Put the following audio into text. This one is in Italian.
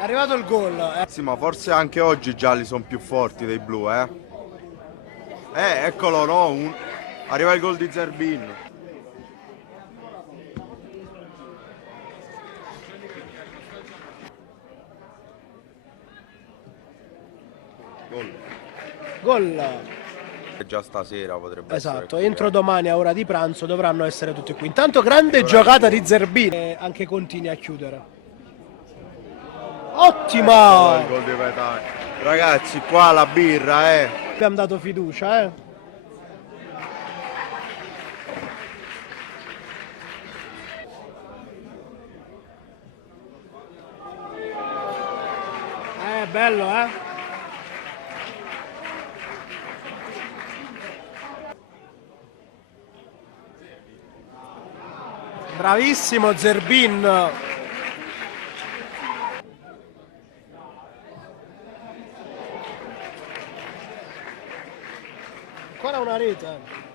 È arrivato il gol. Sì, ma forse anche oggi i gialli sono più forti dei blu, eh? Eccolo, no? Arriva il gol di Zerbin. Gol. Gol. Già stasera potrebbe essere Esatto, qui, entro domani a ora di pranzo dovranno essere tutti qui. Intanto grande giocata di Zerbini. E anche Contini a chiudere. Ottima! Il gol di Petagna. Ragazzi, qua la birra, Abbiamo dato fiducia, eh. Bello, eh. Bravissimo Zerbin. Ancora una rete.